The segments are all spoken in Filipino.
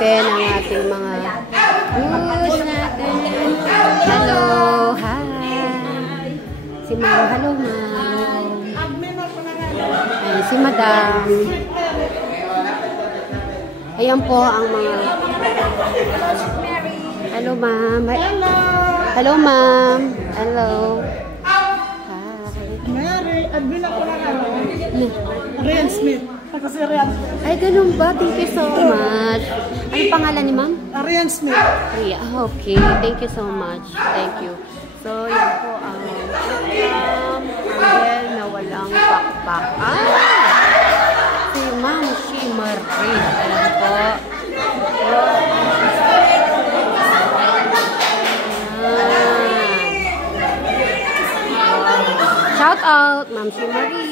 natin ang ating mga push natin. Hello, hi. Si Ma'am, hello Ma'am. Ayan, si Madam. Ayan po ang mga... Hello Ma'am. Hello Ma'am. Hello. Mary, admin ako na Ryan Smith. Ako si Ryan Smith. Ay, ganun ba? Thank you so much. Ano pangalan ni Ma'am? Ryan Smith. Okay. Thank you so much. Thank you. So, yan po ang Angel na walang pakpak. Si Ma'am Shimari. Alam po. Shout out, Ma'am Shimari.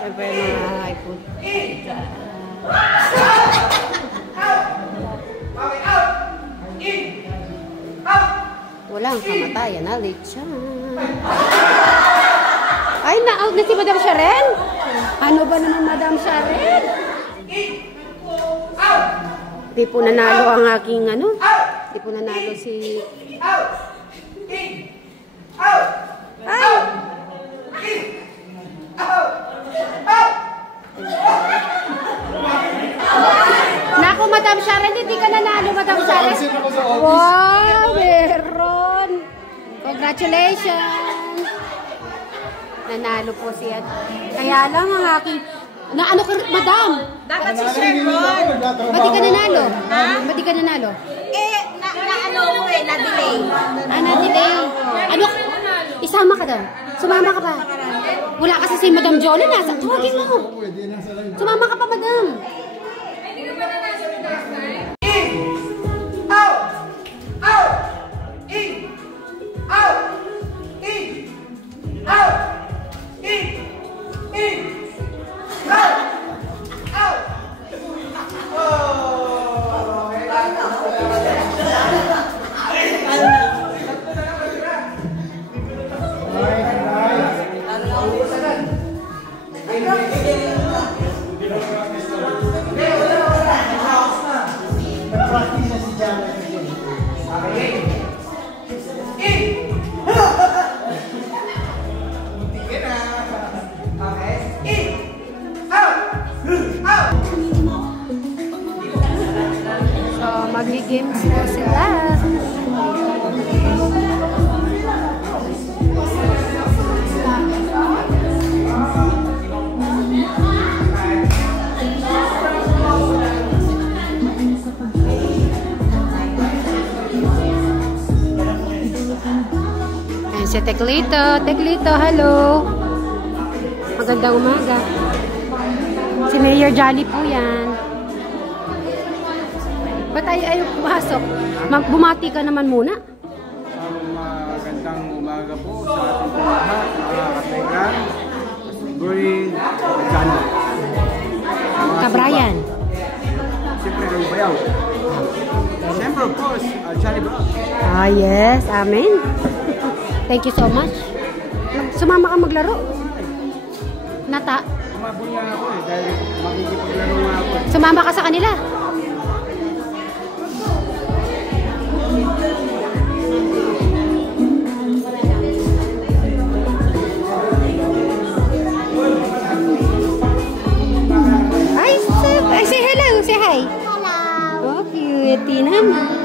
Siyempre mga iPod. Walang kamatayan na lechon. Ay, na-out na si Madam Sharen. Ano ba naman Madam Sharen? Di po nanalo ang aking ano. Di po nanalo si... Ay! Naku, Madam Sharon, hindi ka nanalo, Madam Sharon. Wow, meron. Congratulations. Nanalo po siya. Kaya lang ang aking... Naano ka, Madam? Dapat si Sherman. Ba't di ka nanalo? Ha? Ba't di ka nanalo? Na-ano mo na-delay. Na-delay. Ano? Isama ka daw. Sumama ka pa. Wala kasi si Madam Jola nasa. Tawagin mo. Sumama ka pa, Madam. Mag-games po sila. Ayan si Teklito. Teklito, hello. Magandang umaga. Si Mayor Jolly po yan. Ba't ayaw pumasok? Bumati ka naman muna. Magandang umaga po sa ating lahat, mga kategram, Guri, Channel. Ka-Brian. Siyempre kayo bayaw. Siyempre, of course, Johnny Bro. Yes. Amen. Thank you so much. Sumama ka maglaro. Nata. Sumabon nga ako dahil makikipaglaro nga ako. Sumama ka sa kanila. Ay, say hello. Say hi. Hello. Oh, cute. Tinan. Laro.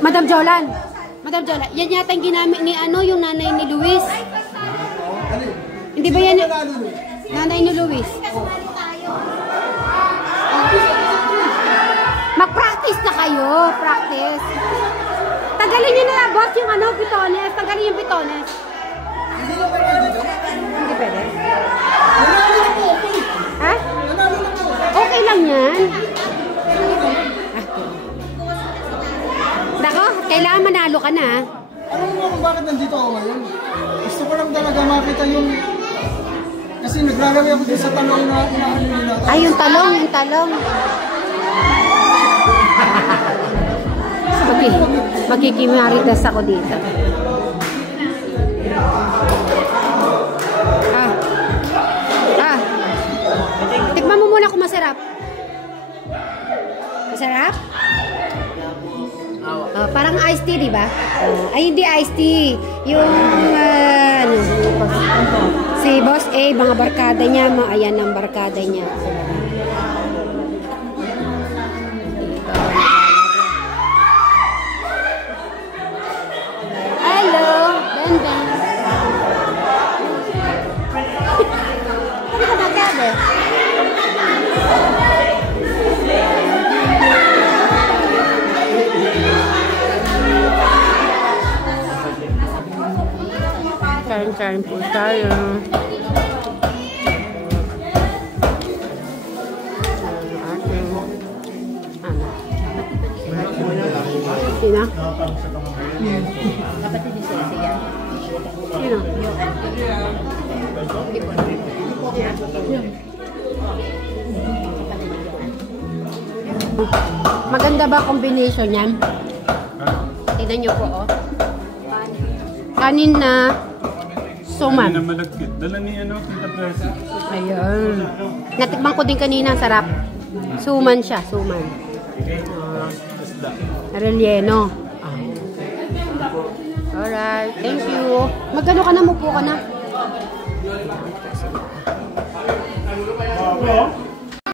Madam Jolan, yan yata yung ginamit ni yung nanay ni Luis. Hindi ba yan nanay ni Luis? practice. Tanggalin nyo na, boss, yung ano, pitones. Tanggalin yung pitones. Hindi na pwede dito? Hindi pwede. Nanalo na po, okay. Ha? Nanalo na po. Okay lang yan. Nako, kailangan manalo ka na. Alam mo kung bakit nandito ako ngayon? Gusto ko lang talaga makita yung... Kasi naglalagay ako dito sa talong na inaano nila. Ay, yung talong, yung talong. Magkikimarites ako dito. Tikman mo muna kung masarap. Masarap? Parang iced tea, di ba? Ay, hindi iced tea. Yung, ano, si Boss A, mga barkada niya, ayan ang barkada niya. Hello, Ben Ben. Ano ka barkada? Kain-kain po tayo. Sino? Kapatid ni Cynthia. Sino? Maganda ba combination yan? Tignan nyo po, oh. Kanin na suman. Kanin na malagkit. Dala ni ano, Tita Presi. Ayun. Natikman ko din kanina, sarap. Suman siya, suman. Relleno. Alright, thank you. Magkano ka na, mupo ka na.